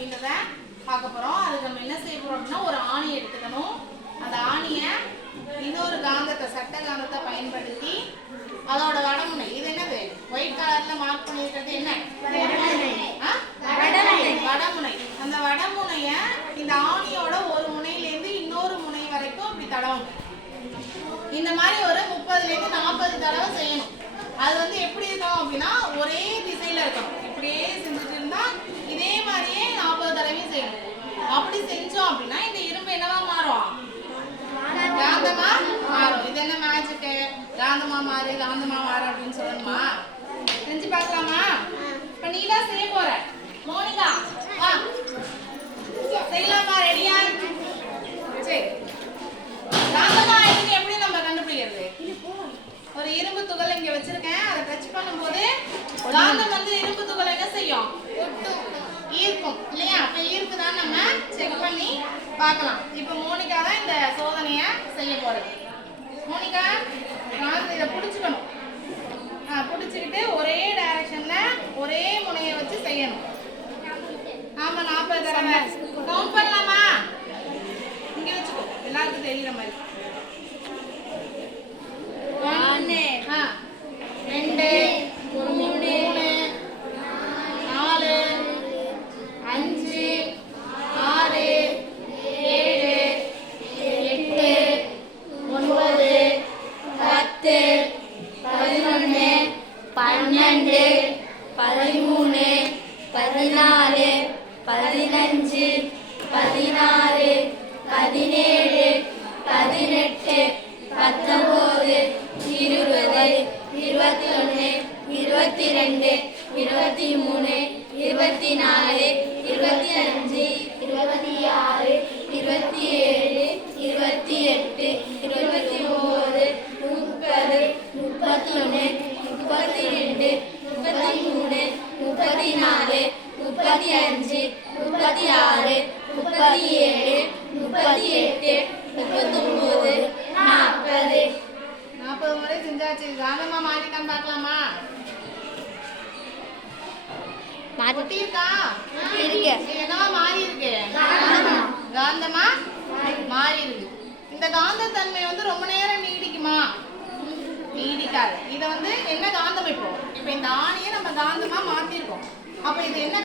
அப்படின்றத பார்க்க போறோம். அதுக்கு நம்ம என்ன செய்ய போறோம் அப்படின்னா ஒரு ஆணி எடுத்துக்கணும். அந்த ஆணியை இன்னொரு காந்தத்தை சட்ட காந்தத்தை பயன்படுத்தி அதோட வடமுனை, இது என்னது ஒயிட் கலர்ல மார்க் பண்ணிருக்கிறது என்ன? வடமுனை. அந்த வடமுனைய இந்த ஆணியோட ஒரு முனையிலேருந்து இன்னொரு முனை வரைக்கும் இப்படி தடவணும். இந்த மாதிரி ஒரு 30லேருந்து 40 தடவை செய்யணும். அது வந்து எப்படி இருக்கணும் அப்படின்னா ஒரே திசையில இருக்கணும். இப்படியே செஞ்சுட்டு இருந்தா இதே மாதிரியே 40 தடவையும் செய்யணும். அப்படி செஞ்சோம் அப்படின்னா இந்த இரும்பு என்னவா மாறும்? காந்தமா மாறும். இது என்ன மேஜிக்கு? காந்தமா மாறு அப்படின்னு சொல்லணுமா? செஞ்சு பார்க்கலாமா? இப்ப நீலா செய்ய போற. மோனிகா வா செய்யலாமா? ரெடியா? சரி. காந்தமா ஆயிடுச்சு எப்படி நம்ம கண்டுபிடிக்கிறது? ஒரு இரும்பு துகள் இங்க வச்சிருக்கேன். அதை டச் பண்ணும்போது காந்தம் வந்து இரும்பு துகளை என்ன செய்யும்? ஈர்க்கும் இல்லையா? அப்ப ஈர்க்குதான் நம்ம செக் பண்ணி பார்க்கலாம். இப்ப மோனிகா தான் இந்த சோதனைய செய்ய போறது. மோனிகா இதை பிடிச்சுக்கணும். பிடிச்சுக்கிட்டு ஒரே டைரக்ஷன்ல ஒரே முனையை வச்சு செய்யணும். ஆமா 40 தடவை. கவுண்ட் பண்ணலாமா? இங்க வச்சுக்கோ, எல்லாருக்கும் தெரியுற மாதிரி. 1 2 3 4 5 6 7 8 9 10 11 12 13 14 15 16 17 18 19 20 21 22 23 24 25 26 27 28 29 30 31 32 33 34 35 36 37 38 39 40 முறை செஞ்சாச்சு. காந்தமா மாறிட்டான்னு பார்க்கலாமா? மாறிட்டா இருக்கு. என்னவா மாறி இருக்கு? காந்தமா மாறி இருக்கு. இந்த காந்தத்தன்மை வந்து ரொம்ப நேரம் நீடிக்குமா? நீடிக்காது. இதை வந்து என்ன காந்தம் இப்போ இந்த ஆணியை நம்ம காந்தமா மாத்திருக்கோம். அப்ப இது என்ன